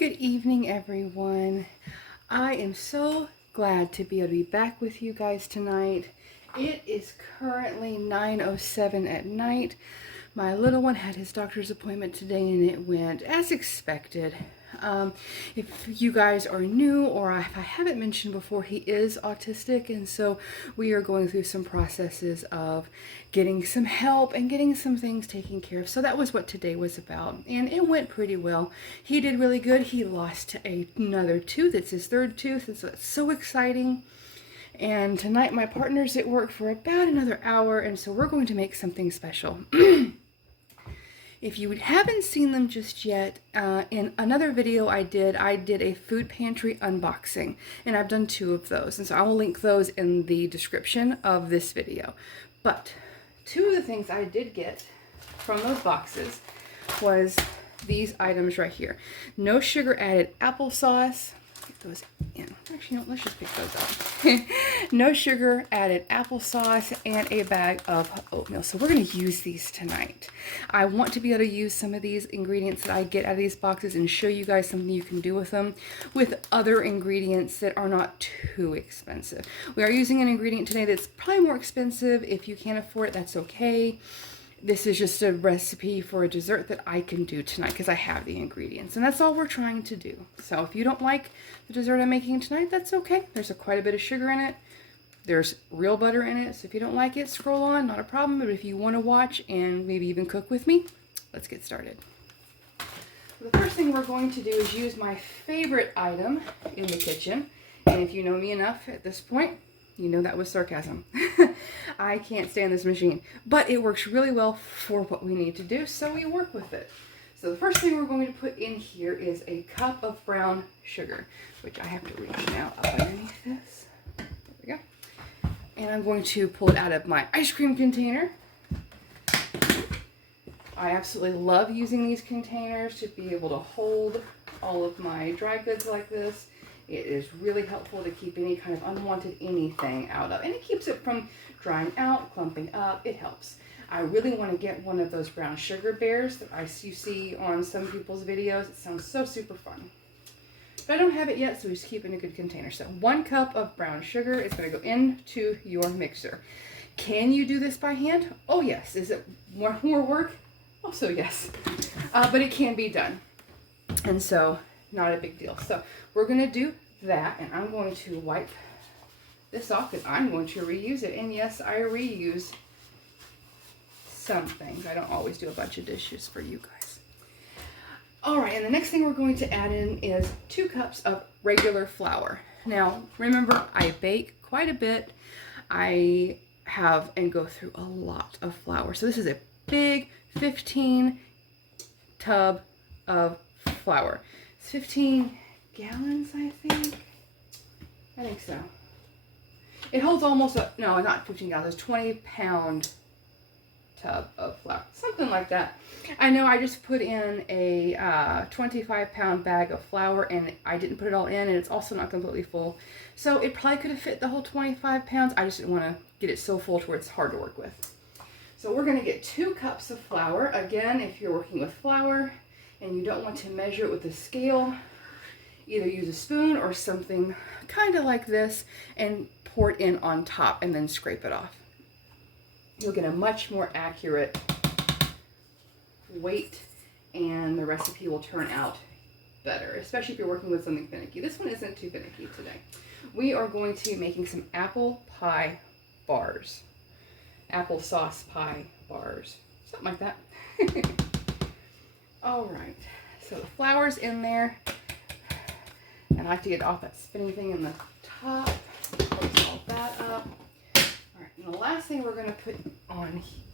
Good evening, everyone. I am so glad to be able to be back with you guys tonight. It is currently 9:07 at night. My little one had his doctor's appointment today and it went as expected. If you guys are new or if I haven't mentioned before, he is autistic, and so we are going through some processes of getting some help and getting some things taken care of. So that was what today was about, and it went pretty well. He did really good. He lost another tooth. It's his third tooth, and so it's so exciting. And tonight my partner's at work for about another hour, and so we're going to make something special. If you haven't seen them just yet, in another video I did a food pantry unboxing, and I've done 2 of those, and so I will link those in the description of this video. But 2 of the things I did get from those boxes was these items right here. No sugar added applesauce. Get those in. Actually, no, let's just pick those up. No sugar added applesauce and a bag of oatmeal. So we're going to use these tonight. I want to be able to use some of these ingredients that I get out of these boxes and show you guys something you can do with them with other ingredients that are not too expensive. We are using an ingredient today that's probably more expensive. If you can't afford it, that's okay. This is just a recipe for a dessert that I can do tonight because I have the ingredients, and that's all we're trying to do. So if you don't like the dessert I'm making tonight, that's okay. There's quite a bit of sugar in it. There's real butter in it, so if you don't like it, scroll on, not a problem. But if you want to watch and maybe even cook with me, let's get started. The first thing we're going to do is use my favorite item in the kitchen, and if you know me enough at this point, you know that was sarcasm. I can't stand this machine, but it works really well for what we need to do, so we work with it. So the first thing we're going to put in here is a cup of brown sugar, which I have to reach now up underneath this. There we go. And I'm going to pull it out of my ice cream container. I absolutely love using these containers to be able to hold all of my dry goods like this. It is really helpful to keep any kind of unwanted anything out of, and it keeps it from drying out, clumping up. It helps. I really want to get one of those brown sugar bears that you see on some people's videos. It sounds so super fun. But I don't have it yet, so we just keep it in a good container. So 1 cup of brown sugar is going to go into your mixer. Can you do this by hand? Oh yes. Is it more work? Also yes. But it can be done. And so not a big deal. So we're going to do that, and I'm going to wipe this off because I'm going to reuse it. And yes, I reuse some things. I don't always do a bunch of dishes for you guys. All right, and the next thing we're going to add in is 2 cups of regular flour. Now, remember, I bake quite a bit. I have and go through a lot of flour. So this is a big 15 tub of flour. It's 15 gallons, I think. I think so. It holds almost no, not 15 gallons, it's 20-pound tub of flour. Something like that. I know I just put in a 25-pound bag of flour, and I didn't put it all in, and it's also not completely full. So it probably could have fit the whole 25 pounds. I just didn't want to get it so full to where it's hard to work with. So we're going to get 2 cups of flour. Again, if you're working with flour and you don't want to measure it with a scale, either use a spoon or something kind of like this and pour it in on top and then scrape it off. You'll get a much more accurate weight, and the recipe will turn out better, especially if you're working with something finicky. This one isn't too finicky today. We are going to be making some apple pie bars. Applesauce pie bars. Something like that. All right. So the flour's in there. And I like to get off that spinning thing in the top. Close all that up. All right, and the last thing we're going to put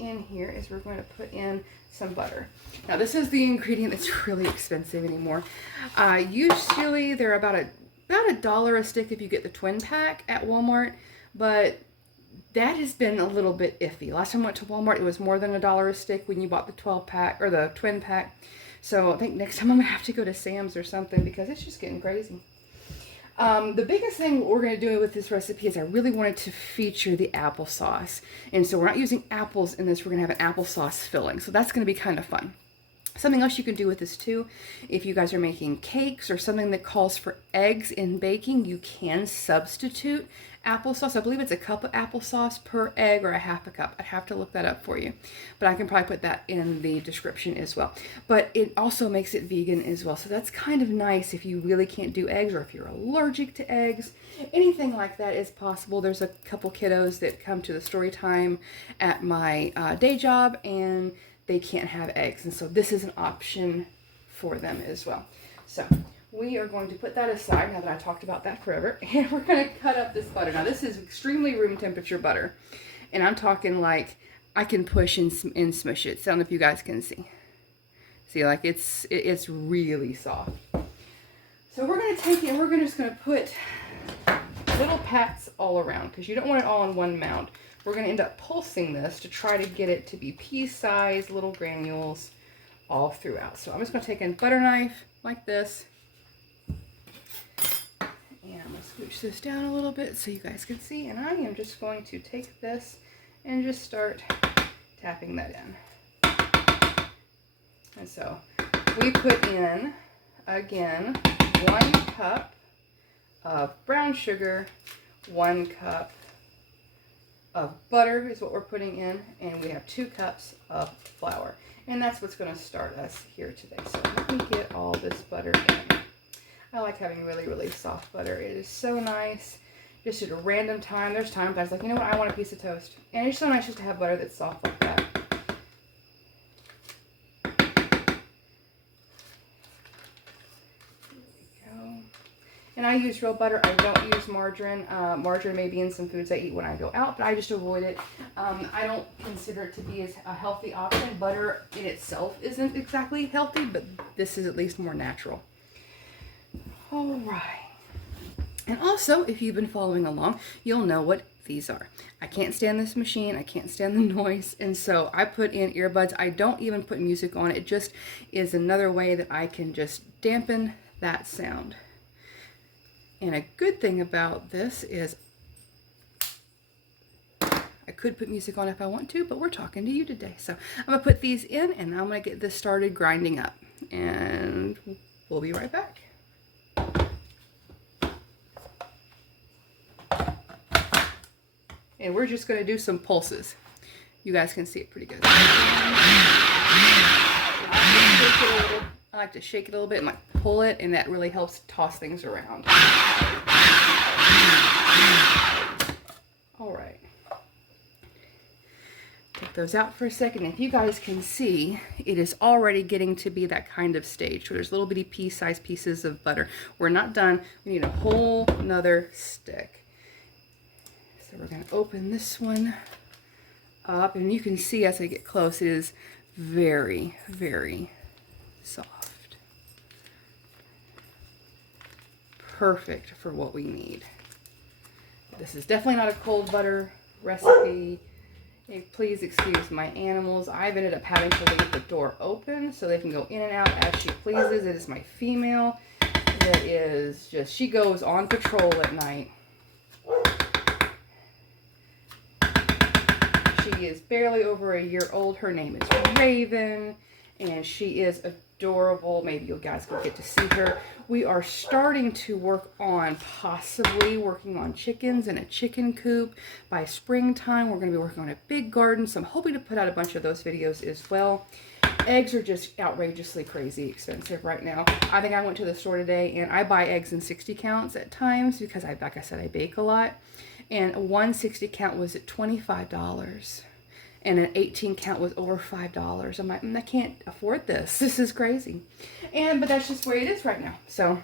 in here is we're going to put in some butter. Now this is the ingredient that's really expensive anymore. Usually they're about $1 a stick if you get the twin pack at Walmart, but that has been a little bit iffy. Last time I went to Walmart, it was more than $1 a stick when you bought the 12-pack or the twin pack. So I think next time I'm going to have to go to Sam's or something because it's just getting crazy. The biggest thing we're going to do with this recipe is I really wanted to feature the applesauce. And so we're not using apples in this. We're going to have an applesauce filling. So that's going to be kind of fun. Something else you can do with this too, if you guys are making cakes or something that calls for eggs in baking, you can substitute applesauce. I believe it's a cup of applesauce per egg or a half a cup. I'd have to look that up for you, but I can probably put that in the description as well. But it also makes it vegan as well, so that's kind of nice if you really can't do eggs or if you're allergic to eggs. Anything like that is possible. There's a couple kiddos that come to the story time at my day job, and they can't have eggs, and so this is an option for them as well. So we are going to put that aside now that I talked about that forever, and we're going to cut up this butter. Now this is extremely room temperature butter, and I'm talking like I can push and smush it. So I don't know if you guys can see. See, like it's really soft. So we're going to take it and we're just going to put little pats all around, because you don't want it all in one mound. We're going to end up pulsing this to try to get it to be pea-sized little granules all throughout. So I'm just going to take a butter knife like this, and I'm going to scooch this down a little bit so you guys can see, and I am just going to take this and just start tapping that in. And so we put in, again, 1 cup of brown sugar, 1 cup of butter is what we're putting in, and we have 2 cups of flour. And that's what's going to start us here today. So let me get all this butter in. I like having really, really soft butter. It is so nice. Just at a random time, there's times I was like, you know what, I want a piece of toast. And it's so nice just to have butter that's soft like that. And I use real butter. I don't use margarine. Margarine may be in some foods I eat when I go out, but I just avoid it. I don't consider it to be as a healthy option. Butter in itself isn't exactly healthy, but this is at least more natural. All right. And also, if you've been following along, you'll know what these are. I can't stand this machine. I can't stand the noise. And so I put in earbuds. I don't even put music on. It just is another way that I can just dampen that sound. And a good thing about this is I could put music on if I want to, but we're talking to you today. So I'm going to put these in, and I'm going to get this started grinding up. And we'll be right back. And we're just going to do some pulses. You guys can see it pretty good. I like to shake it a little bit and like pull it, and that really helps toss things around. All right. Take those out for a second. If you guys can see, it is already getting to be that kind of stage. So there's little bitty pea-sized pieces of butter. We're not done. We need a whole nother stick. So we're going to open this one up, and you can see as I get close, it is very, very soft. Perfect for what we need. This is definitely not a cold butter recipe. Please excuse my animals. I've ended up having to leave the door open so they can go in and out as she pleases. It is my female that is just, she goes on patrol at night. She is barely over a year old. Her name is Raven, and she is adorable. Maybe you guys will get to see her. We are starting to work on possibly working on chickens in a chicken coop. By springtime, we're going to be working on a big garden, so I'm hoping to put out a bunch of those videos as well. Eggs are just outrageously crazy expensive right now. I think I went to the store today, and I buy eggs in 60 counts at times because, like I said, I bake a lot. And one 60 count was at $25. And an 18 count was over $5. I'm like, I can't afford this. This is crazy. But that's just the way it is right now. So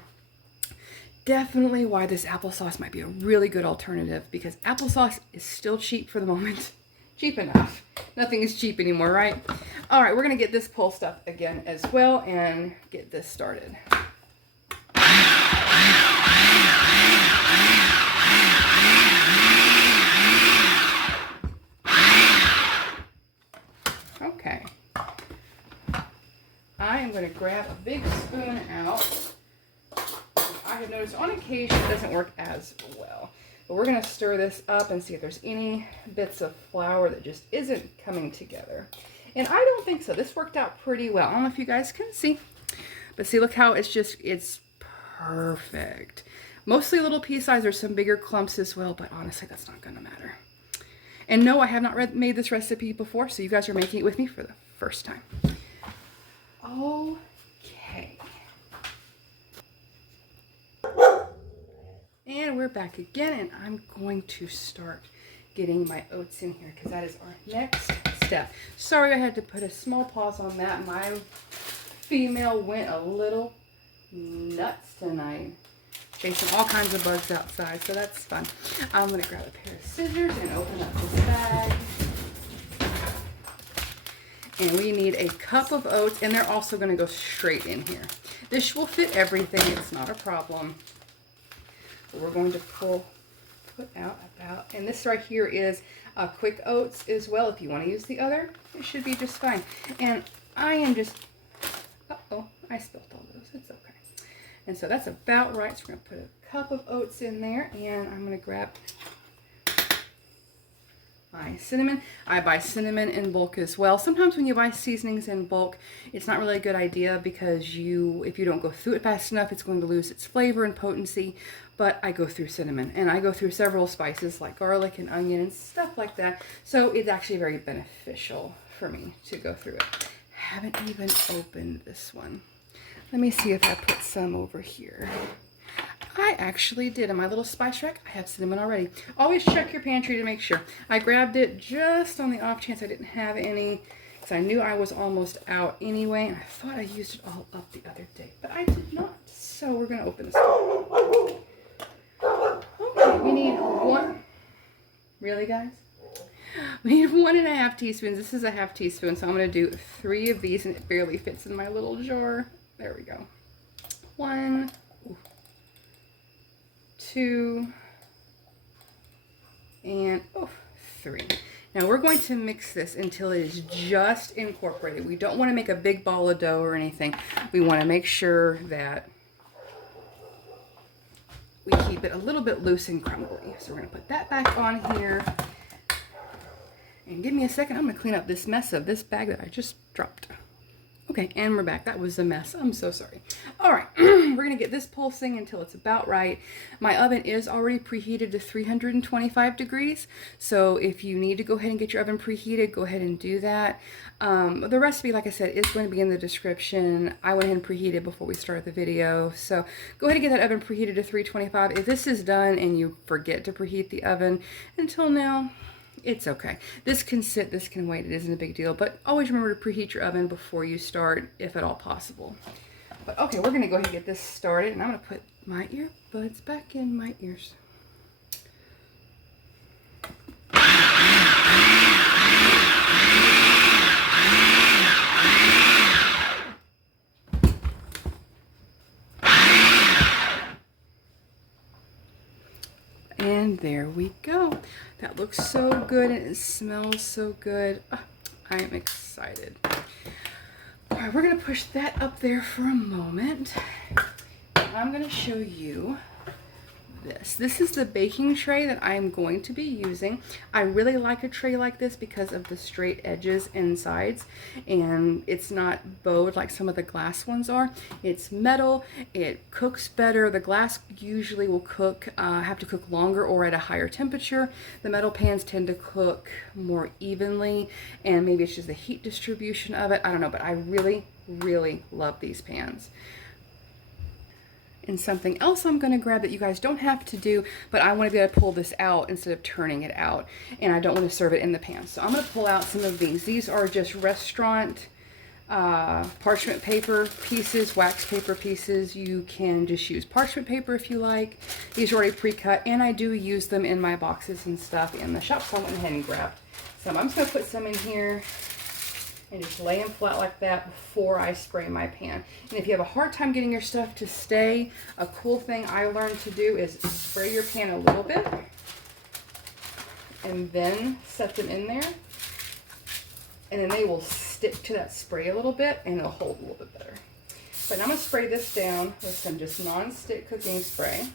definitely why this applesauce might be a really good alternative, because applesauce is still cheap for the moment. Cheap enough. Nothing is cheap anymore, right? All right, we're going to get this pulsed up again as well and get this started. Okay, I am going to grab a big spoon out. I have noticed on occasion it doesn't work as well, but we're going to stir this up and see if there's any bits of flour that just isn't coming together. And I don't think so. This worked out pretty well. I don't know if you guys can see, but see, look how it's perfect. Mostly little pea size. There's some bigger clumps as well, but honestly, that's not going to matter. And no, I have not made this recipe before, so you guys are making it with me for the first time. Okay. And we're back again, and I'm going to start getting my oats in here because that is our next step. Sorry I had to put a small pause on that. My female went a little nuts tonight, chasing all kinds of bugs outside, so that's fun. I'm going to grab a pair of scissors and open up this bag. And we need a cup of oats, and they're also going to go straight in here. This will fit everything. It's not a problem. But we're going to put out about, and this right here is quick oats as well. If you want to use the other, it should be just fine. And I am just, uh-oh, I spilled all those. It's okay. And so that's about right. So we're going to put a cup of oats in there, and I'm going to grab my cinnamon. I buy cinnamon in bulk as well. Sometimes when you buy seasonings in bulk, it's not really a good idea because if you don't go through it fast enough, it's going to lose its flavor and potency. But I go through cinnamon, and I go through several spices like garlic and onion and stuff like that. So it's actually very beneficial for me to go through it. Haven't even opened this one. Let me see if I put some over here. I actually did. In my little spice rack, I have cinnamon already. Always check your pantry to make sure. I grabbed it just on the off chance I didn't have any, because I knew I was almost out anyway, and I thought I used it all up the other day, but I did not. So we're going to open this one. Okay, we need one. Really, guys? We need 1.5 teaspoons. This is a half teaspoon, so I'm going to do 3 of these, and it barely fits in my little jar. There we go. 1, 2, and 3. Now we're going to mix this until it is just incorporated. We don't want to make a big ball of dough or anything. We want to make sure that we keep it a little bit loose and crumbly. So we're going to put that back on here. And give me a second. I'm going to clean up this mess of this bag that I just dropped. Okay, and we're back. That was a mess. I'm so sorry. All right, we're going to get this pulsing until it's about right. My oven is already preheated to 325 degrees. So if you need to go ahead and get your oven preheated, go ahead and do that. The recipe, like I said, is going to be in the description. I went ahead and preheated before we started the video. So go ahead and get that oven preheated to 325. If this is done and you forget to preheat the oven until now, it's okay. This can sit, this can wait. It isn't a big deal, but always remember to preheat your oven before you start, if at all possible. But okay, we're going to go ahead and get this started, and I'm going to put my earbuds back in my ears. And there we go. That looks so good, and it smells so good. Oh, I am excited. All right, we're going to push that up there for a moment. I'm going to show you this. This is the baking tray that I am going to be using. I really like a tray like this because of the straight edges and sides, and it's not bowed like some of the glass ones are. It's metal. It cooks better. The glass usually will have to cook longer or at a higher temperature. The metal pans tend to cook more evenly, and maybe it's just the heat distribution of it. I don't know, but I really, really love these pans. And something else I'm going to grab that you guys don't have to do, but I want to be able to pull this out instead of turning it out, and I don't want to serve it in the pan. So I'm going to pull out some of these. These are just restaurant parchment paper pieces, wax paper pieces. You can just use parchment paper if you like. These are already pre-cut, and I do use them in my boxes and stuff in the shop, so I went ahead and grabbed some. I'm just going to put some in here and just lay them flat like that before I spray my pan. And if you have a hard time getting your stuff to stay, a cool thing I learned to do is spray your pan a little bit and then set them in there. And then they will stick to that spray a little bit, and it'll hold a little bit better. But I'm going to spray this down with some just non-stick cooking spray.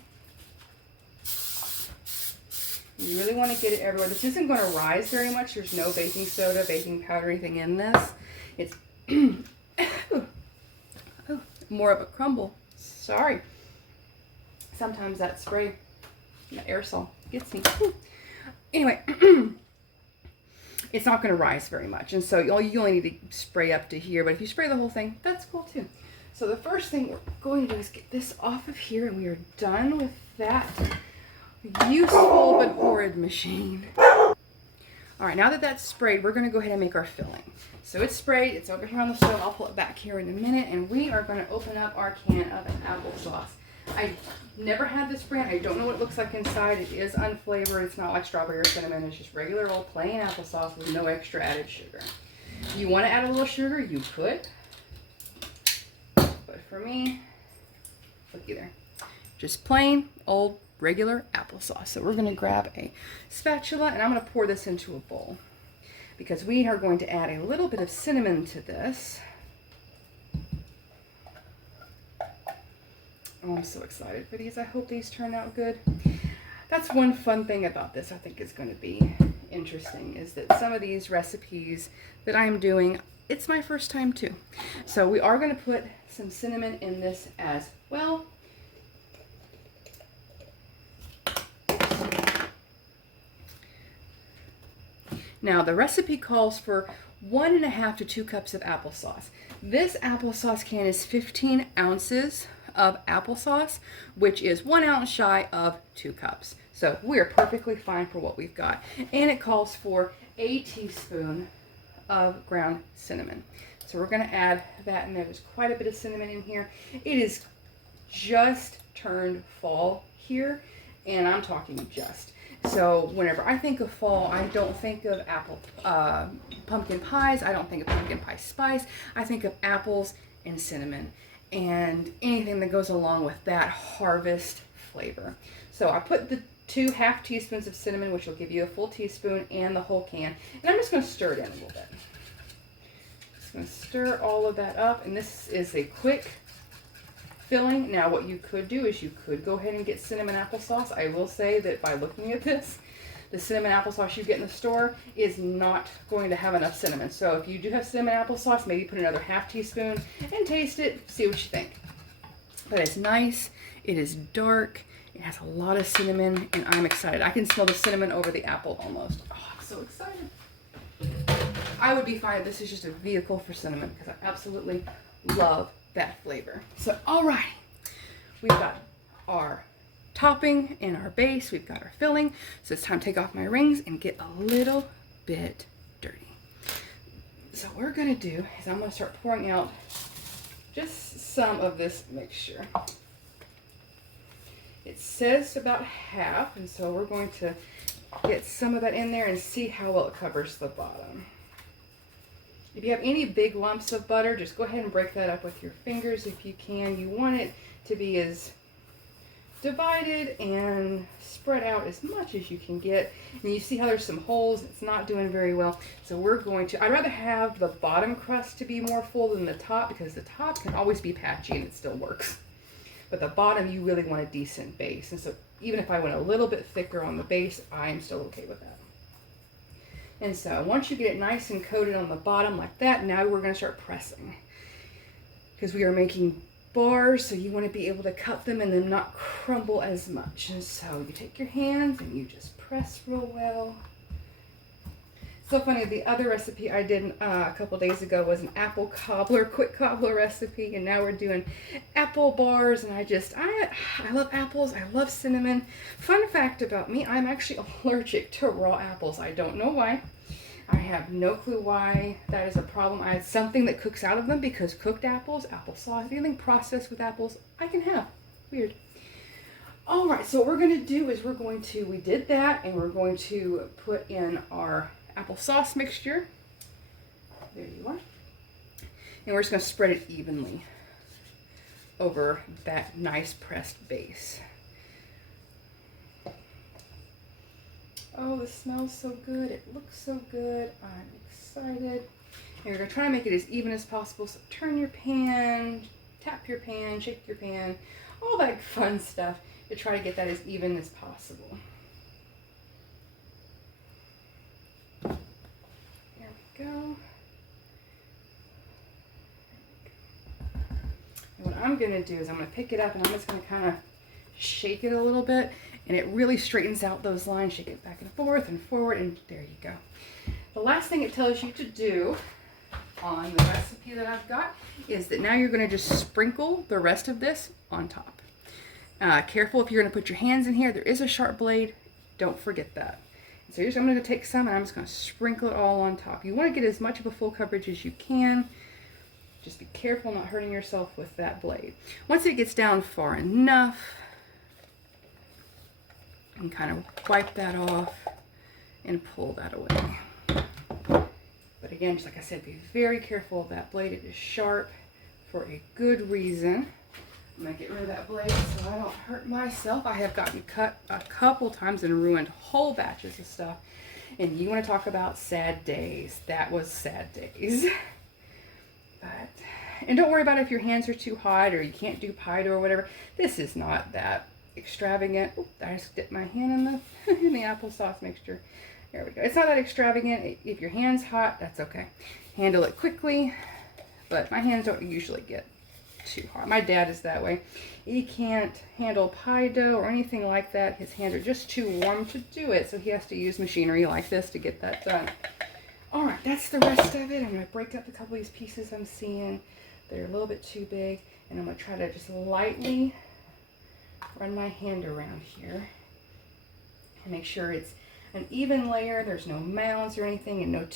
You really want to get it everywhere. This isn't going to rise very much. There's no baking soda, baking powder, anything in this. It's more of a crumble. Sorry. Sometimes that spray, the aerosol, gets me. Anyway, it's not going to rise very much. And so you only need to spray up to here. But if you spray the whole thing, that's cool too. So the first thing we're going to do is get this off of here. And we are done with that useful but horrid machine. All right, now that that's sprayed, we're going to go ahead and make our filling. So it's sprayed, it's over here on the stove. I'll pull it back here in a minute, and we are going to open up our can of applesauce. I never had this brand. I don't know what it looks like inside. It is unflavored. It's not like strawberry or cinnamon. It's just regular old plain applesauce with no extra added sugar. If you want to add a little sugar, you could. But for me, looky there. Just plain old regular applesauce. So we're going to grab a spatula, and I'm going to pour this into a bowl because we are going to add a little bit of cinnamon to this. Oh, I'm so excited for these. I hope these turn out good. That's one fun thing about this I think is going to be interesting, is that some of these recipes that I'm doing, it's my first time too. So we are going to put some cinnamon in this as well. Now, the recipe calls for 1.5 to 2 cups of applesauce. This applesauce can is 15 ounces of applesauce, which is 1 ounce shy of 2 cups. So we're perfectly fine for what we've got. And it calls for a teaspoon of ground cinnamon. So we're going to add that in there. There's quite a bit of cinnamon in here. It is just turned fall here, and I'm talking just. So whenever I think of fall, I don't think of pumpkin pies. I don't think of pumpkin pie spice. I think of apples and cinnamon and anything that goes along with that harvest flavor. So I put the 2 half teaspoons of cinnamon, which will give you a full teaspoon, and the whole can. And I'm just going to stir it in a little bit. Just going to stir all of that up. And this is a quick filling. Now what you could do is you could go ahead and get cinnamon applesauce. I will say that by looking at this, the cinnamon applesauce you get in the store is not going to have enough cinnamon. So if you do have cinnamon applesauce, maybe put another half teaspoon and taste it, see what you think. But it's nice, it is dark, it has a lot of cinnamon, and I'm excited. I can smell the cinnamon over the apple almost. Oh, I'm so excited. I would be fine if this is just a vehicle for cinnamon because I absolutely love that flavor. So alrighty, we've got our topping and our base, we've got our filling, so it's time to take off my rings and get a little bit dirty. So what we're going to do is I'm going to start pouring out just some of this mixture. It says about half, and so we're going to get some of that in there and see how well it covers the bottom. If you have any big lumps of butter, just go ahead and break that up with your fingers if you can. You want it to be as divided and spread out as much as you can get. And you see how there's some holes. It's not doing very well. So we're going to, I'd rather have the bottom crust to be more full than the top because the top can always be patchy and it still works. But the bottom, you really want a decent base. And so even if I went a little bit thicker on the base, I'm still okay with that. And so once you get it nice and coated on the bottom like that, now we're going to start pressing. Because we are making bars, so you want to be able to cut them and then not crumble as much. And so you take your hands and you just press real well. So funny, the other recipe I did a couple days ago was an apple cobbler, quick cobbler recipe, and now we're doing apple bars, and I love apples, I love cinnamon. Fun fact about me, I'm actually allergic to raw apples. I don't know why. I have no clue why that is a problem. I had something that cooks out of them because cooked apples, applesauce, anything processed with apples, I can have. Weird. All right, so what we're going to do is we did that, and we're going to put in our applesauce mixture. There you are. And we're just going to spread it evenly over that nice pressed base. Oh, this smells so good. It looks so good. I'm excited. And we're going to try to make it as even as possible. So turn your pan, tap your pan, shake your pan, all that fun stuff to try to get that as even as possible. we go. And what I'm going to do is I'm going to pick it up and I'm just going to kind of shake it a little bit, and it really straightens out those lines. Shake it back and forward, and there you go. The last thing it tells you to do on the recipe that I've got is that now you're going to just sprinkle the rest of this on top. Careful if you're going to put your hands in here. There is a sharp blade. Don't forget that. So I'm going to take some and I'm just going to sprinkle it all on top. You want to get as much of a full coverage as you can. Just be careful not hurting yourself with that blade. Once it gets down far enough, and kind of wipe that off and pull that away. But again, just like I said, be very careful of that blade. It is sharp for a good reason. I'm going to get rid of that blade so I don't hurt myself. I have gotten cut a couple times and ruined whole batches of stuff. And you want to talk about sad days. That was sad days. And don't worry about if your hands are too hot or you can't do pie dough or whatever. This is not that extravagant. Oops, I just dipped my hand in the applesauce mixture. There we go. It's not that extravagant. If your hand's hot, that's okay. Handle it quickly, but my hands don't usually get too hot. My dad is that way. He can't handle pie dough or anything like that. His hands are just too warm to do it, so he has to use machinery like this to get that done. All right, that's the rest of it. I'm going to break up a couple of these pieces I'm seeing. They're a little bit too big, and I'm going to try to just lightly run my hand around here and make sure it's an even layer. There's no mounds or anything, and not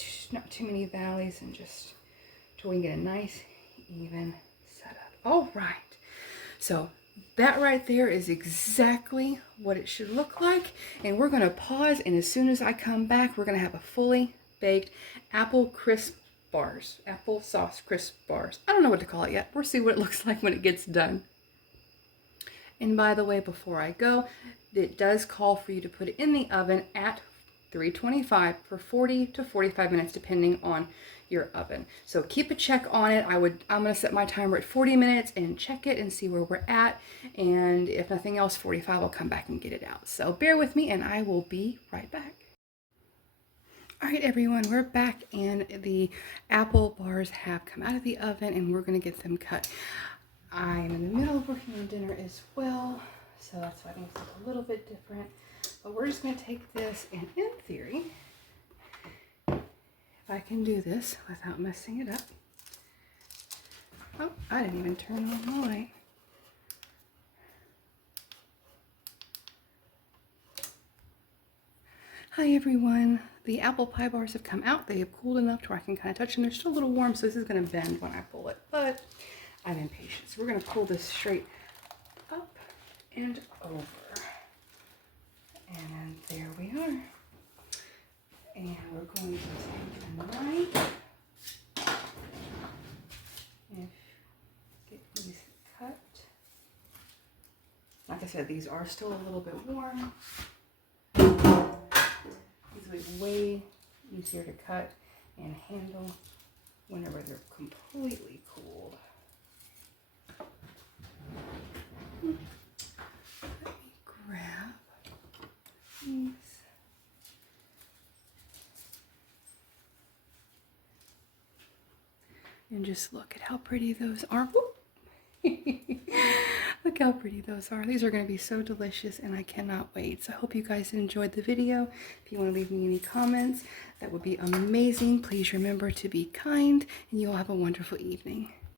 too many valleys, and just till we can get a nice even setup. All right, so that right there is exactly what it should look like, and we're going to pause, and as soon as I come back, we're going to have a fully baked applesauce crisp bars. I don't know what to call it yet. We'll see what it looks like when it gets done. And by the way, before I go, it does call for you to put it in the oven at 325 for 40 to 45 minutes, depending on your oven. So keep a check on it. I'm going to set my timer at 40 minutes and check it and see where we're at. And if nothing else, 45, I'll come back and get it out. So bear with me and I will be right back. All right, everyone, we're back and the apple bars have come out of the oven and we're going to get them cut. I'm in the middle of working on dinner as well, so that's why things look a little bit different. But we're just going to take this, and in theory, if I can do this without messing it up. Oh, I didn't even turn on the light. Hi, everyone. The apple pie bars have come out. They have cooled enough to where I can kind of touch them. They're still a little warm, so this is going to bend when I pull it, but I'm impatient. So we're going to pull this straight up and over. And there we are. And we're going to take the knife and get these cut. Like I said, these are still a little bit warm. These will be way easier to cut and handle whenever they're completely cooled. Let me grab these. And just look at how pretty those are. Look how pretty those are. These are going to be so delicious and I cannot wait. So I hope you guys enjoyed the video. If you want to leave me any comments, that would be amazing. Please remember to be kind and you'll have a wonderful evening.